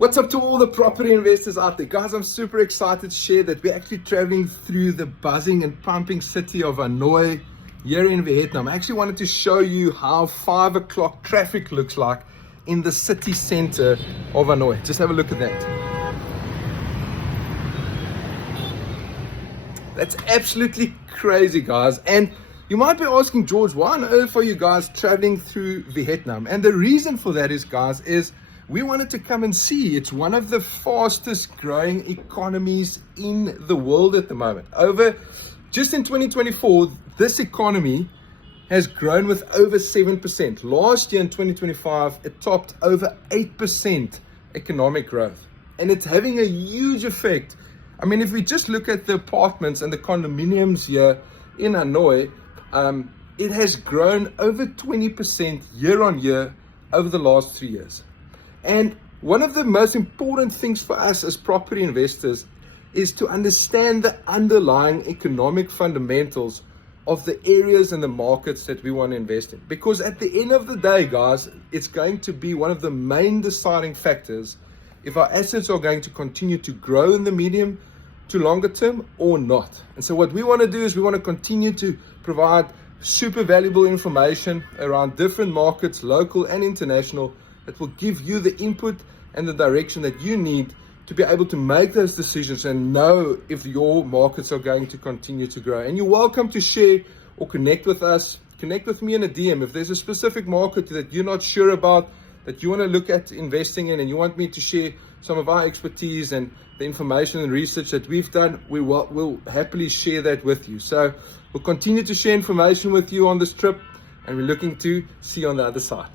What's up to all the property investors out there? Guys, I'm super excited to share that we're actually traveling through the buzzing and pumping city of Hanoi here in Vietnam. I actually wanted to show you how 5 o'clock traffic looks like in the city center of Hanoi. Just have a look at that. That's absolutely crazy, guys. And you might be asking, George, why on earth are you guys traveling through Vietnam? And the reason for that is, guys, we wanted to come and see. It's one of the fastest growing economies in the world at the moment. Just in 2024, this economy has grown with over 7%. Last year in 2025, it topped over 8% economic growth. And it's having a huge effect. I mean, if we just look at the apartments and the condominiums here in Hanoi, it has grown over 20% year on year over the last 3 years. And one of the most important things for us as property investors is to understand the underlying economic fundamentals of the areas and the markets that we want to invest in. Because at the end of the day, guys, it's going to be one of the main deciding factors if our assets are going to continue to grow in the medium to longer term or not. And so what we want to do is we want to continue to provide super valuable information around different markets, local and international, that will give you the input and the direction that you need to be able to make those decisions and know if your markets are going to continue to grow. And you're welcome to share or connect with us. Connect with me in a DM. If there's a specific market that you're not sure about, that you want to look at investing in, and you want me to share some of our expertise and the information and research that we've done, we'll happily share that with you. So we'll continue to share information with you on this trip, and we're looking to see you on the other side.